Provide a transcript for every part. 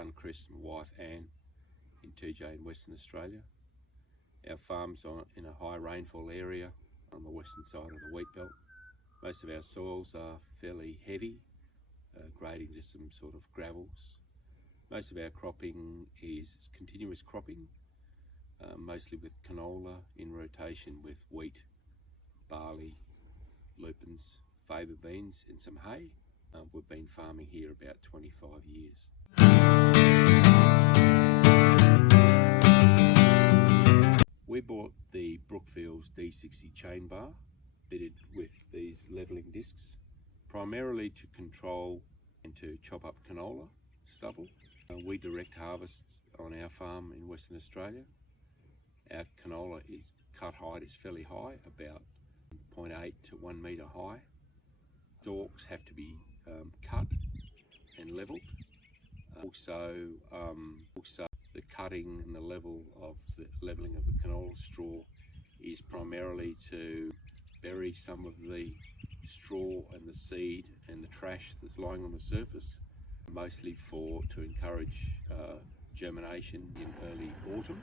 son Chris and my wife Anne in Toodyay in Western Australia. Our farm's in a high rainfall area on the western side of the wheat belt. Most of our soils are fairly heavy, grading to some sort of gravels. Most of our cropping is continuous cropping, mostly with canola in rotation with wheat, barley, lupins, faba beans and some hay. We've been farming here about 25 years. We bought the BROOKFIELD D60 chainbar fitted with these levelling discs, primarily to control and to chop up canola, stubble. We direct harvest on our farm in Western Australia. Our canola cut height is fairly high, about 0.8 to 1 metre high. Stalks have to be cut and levelled. Also, the cutting and the levelling of the canola straw is primarily to bury some of the straw and the seed and the trash that's lying on the surface, mostly to encourage germination in early autumn.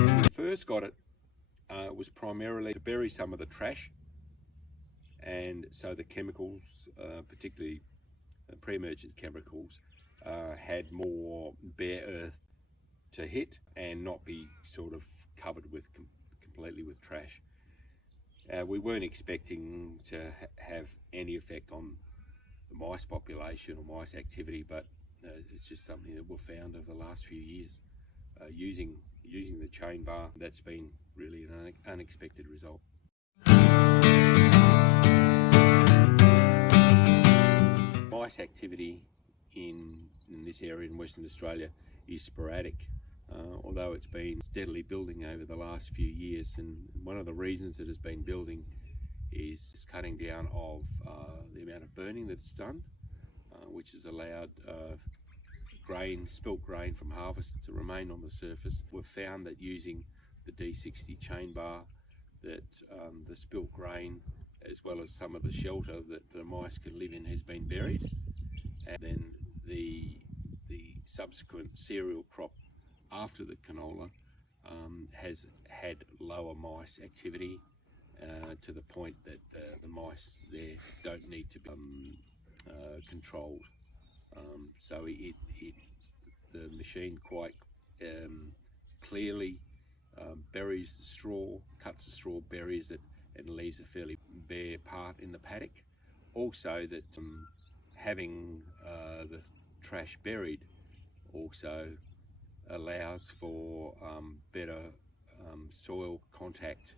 When we first got it, it was primarily to bury some of the trash, and so the chemicals, particularly pre-emergent chemicals, had more bare earth to hit and not be sort of covered with completely with trash. We weren't expecting to have any effect on the mice population or mice activity, but it's just something that we've found over the last few years. Using the chain bar, that's been really an unexpected result. Mice activity in this area in Western Australia is sporadic, although it's been steadily building over the last few years, and one of the reasons it has been building is cutting down of the amount of burning that's done, which has allowed spilt grain from harvest to remain on the surface. We've found that using the D60 chain bar, that the spilt grain, as well as some of the shelter that the mice can live in, has been buried, and then the subsequent cereal crop after the canola has had lower mice activity, to the point that the mice there don't need to be controlled. So the machine quite clearly buries the straw, cuts the straw, buries it, and leaves a fairly bare part in the paddock. Also, that having the trash buried also allows for better soil contact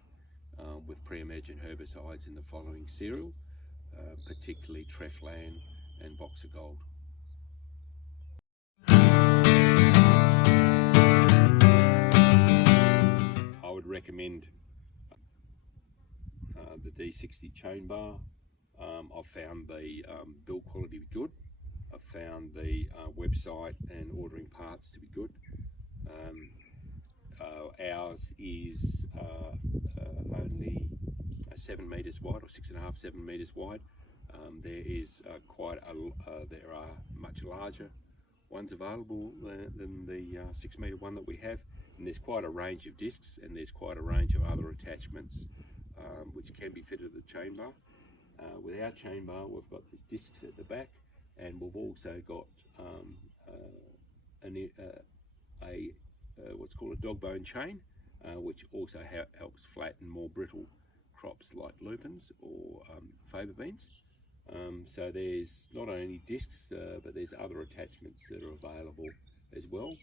with pre-emergent herbicides in the following cereal, particularly Treflan and Boxer Gold. I would recommend the D60 chain bar. I've found the build quality to be good. I've found the website and ordering parts to be good. Ours is only 7 metres wide, or 6.5, 7 metres wide. There are much larger ones available than the 6 metre one that we have, and there's quite a range of discs, and there's quite a range of other attachments which can be fitted to the chain bar. With our chain bar, we've got the discs at the back, and we've also got what's called a dog bone chain, which also helps flatten more brittle crops like lupins or faba beans. So there's not only discs, but there's other attachments that are available as well,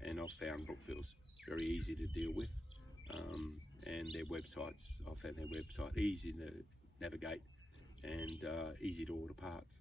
and I've found BROOKFIELD's very easy to deal with, and I've found their website easy to navigate and easy to order parts.